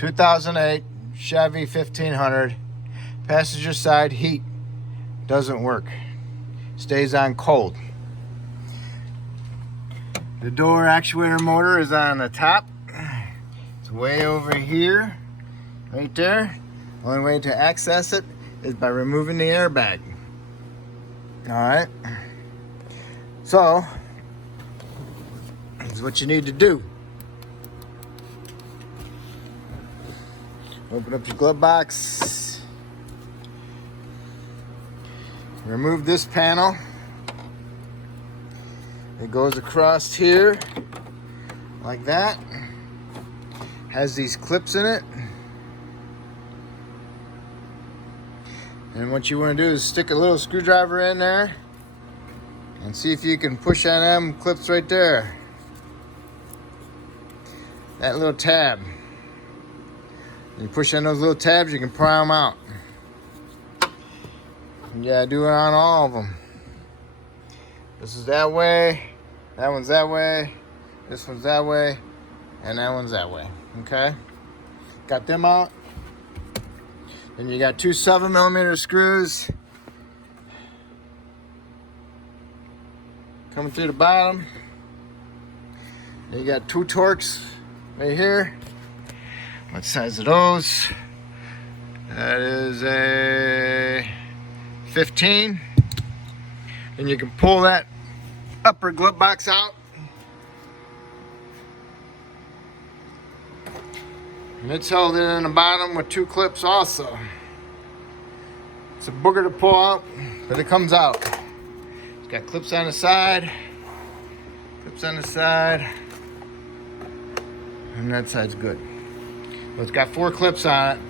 2008 Chevy 1500. Passenger side heat doesn't work. Stays on cold. The door actuator motor is on the top. It's way over here, right there. Only way to access it is by removing the airbag. All right. So, this is what you need to do. Open up your glove box. Remove this panel. It goes across here like that. Has these clips in it. And what you want to do is stick a little screwdriver in there and see if you can push on them clips right there. That little tab. You push on those little tabs, you can pry them out. You gotta do it on all of them. This is that way, that one's that way, this one's that way, and that one's that way. Okay? Got them out. Then you got two 7mm screws coming through the bottom. Then you got two Torx right here. What size are those? That is a 15. And you can pull that upper glove box out. And it's held in the bottom with two clips also. It's a booger to pull out, but it comes out. It's got clips on the side, clips on the side, and that side's good. So it's got 4 clips on it,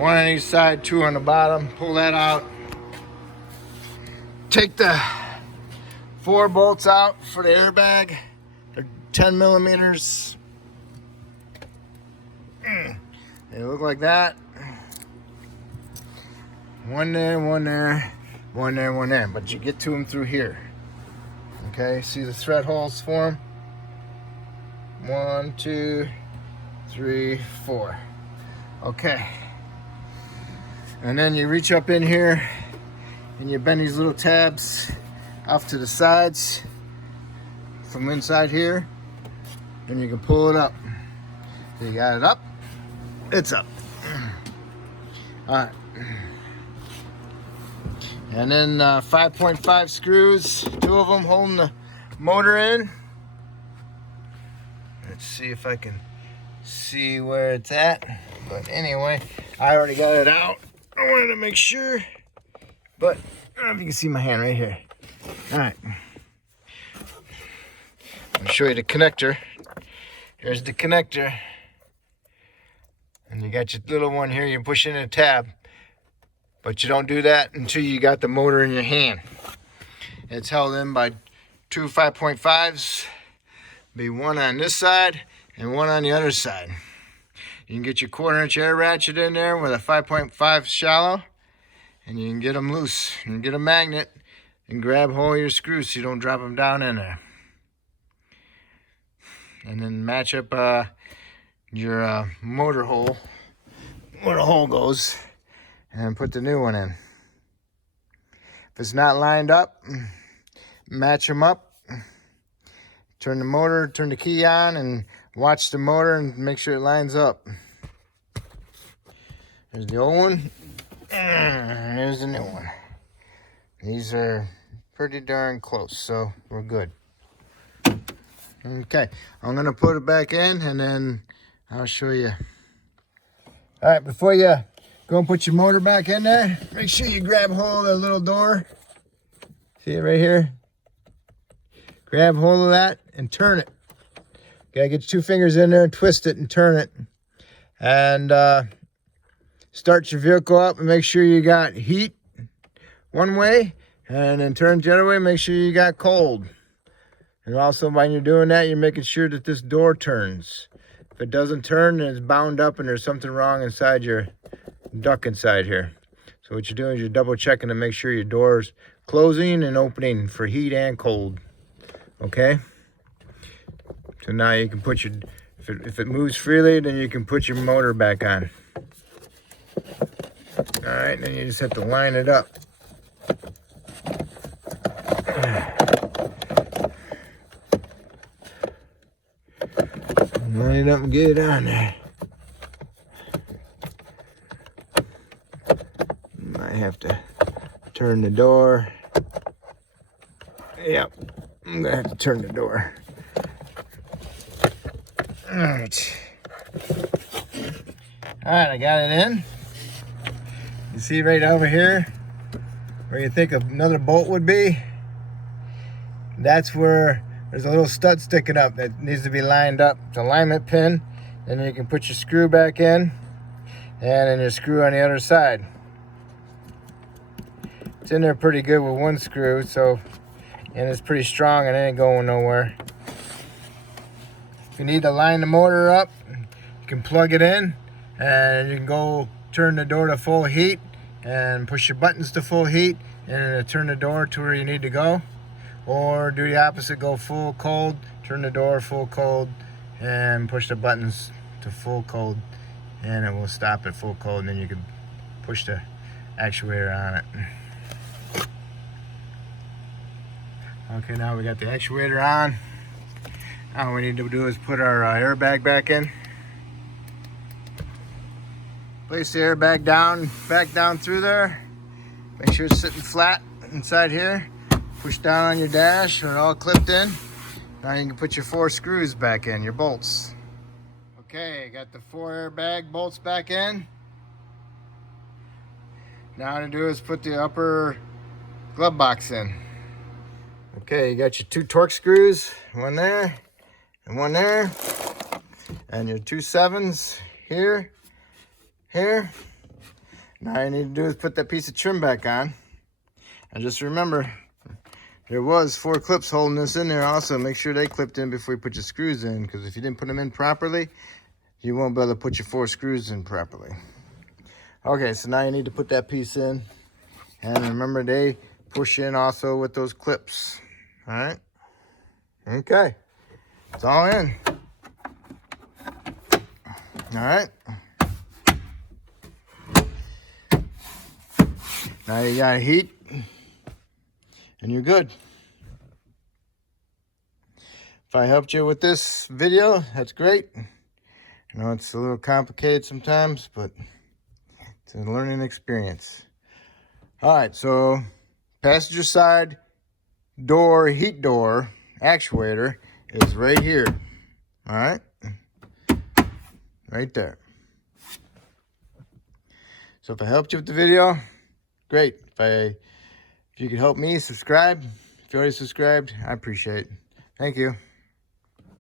1 on each side, 2 on the bottom. Pull that out. Take the 4 bolts out for the airbag. They're 10mm. They look like that. 1 there, 1 there, 1 there, 1 there. But you get to them through here. Okay, see the thread holes for them? 1, 2, 3, 4. Okay. And then you reach up in here and you bend these little tabs off to the sides from inside here, and you can pull it up. So you got it up, it's up. All right. And then 5.5 screws, 2 of them holding the motor in. Let's see if I can see where it's at. But anyway, I already got it out. I wanted to make sure, but I don't know if you can see my hand right here. All right. I'll show you the connector. Here's the connector. And you got your little one here, you push in a tab. But you don't do that until you got the motor in your hand. It's held in by 2 5.5s. Be 1 on this side and 1 on the other side. You can get your 1/4" air ratchet in there with a 5.5 shallow, and you can get them loose. You can get a magnet and grab hold of your screws so you don't drop them down in there. And then match up your motor hole where the hole goes, and put the new one in. If it's not lined up, match them up. Turn the key on, and watch the motor and make sure it lines up. There's the old one. There's the new one. These are pretty darn close, so we're good. Okay, I'm gonna put it back in, and then I'll show you. All right, before you go and put your motor back in there, make sure you grab hold of the little door. See it right here? Grab hold of that and turn it. Gotta get your 2 fingers in there and twist it and turn it. And start your vehicle up and make sure you got heat one way, and then turn the other way, make sure you got cold. And also when you're doing that, you're making sure that this door turns. If it doesn't turn, then it's bound up and there's something wrong inside your duct inside here. So what you're doing is you're double checking to make sure your door's closing and opening for heat and cold. Okay? So now you can put your If it moves freely, then you can put your motor back on. All right, then you just have to line it up. Line it up and get it on there. Might have to turn the door. Yep, I'm gonna have to turn the door. All right. All right, I got it in. You see right over here where you think another bolt would be? That's where there's a little stud sticking up that needs to be lined up. It's an alignment pin. Then you can put your screw back in, and then your screw on the other side. It's in there pretty good with one screw, and it's pretty strong and it ain't going nowhere. If you need to line the motor up, you can plug it in, and you can go turn the door to full heat and push your buttons to full heat, and it'll turn the door to where you need to go. Or do the opposite, go full cold, turn the door full cold, and push the buttons to full cold, and it will stop at full cold, and then you can push the actuator on it. Okay, now we got the actuator on. Now all we need to do is put our airbag back in. Place the airbag back down through there. Make sure it's sitting flat inside here. Push down on your dash, and it all clipped in. Now you can put your 4 screws back in, your bolts. Okay, got the 4 airbag bolts back in. Now what to do is put the upper glove box in. Okay, you got your 2 torque screws, one there and one there, and your 2 7s here. Now all you need to do is put that piece of trim back on. And just remember, there was 4 clips holding this in there also. Make sure they clipped in before you put your screws in, because if you didn't put them in properly, you won't be able to put your 4 screws in properly. Okay, so now you need to put that piece in. And remember, they push in also with those clips. All right? Okay. It's all in. All right. Now you got heat, and you're good. If I helped you with this video, that's great. I know it's a little complicated sometimes, but it's a learning experience. All right, so passenger side door, heat door, actuator is right here. All right, right there. So if I helped you with the video, great. If you could help me subscribe, if you already subscribed, I appreciate it. Thank you.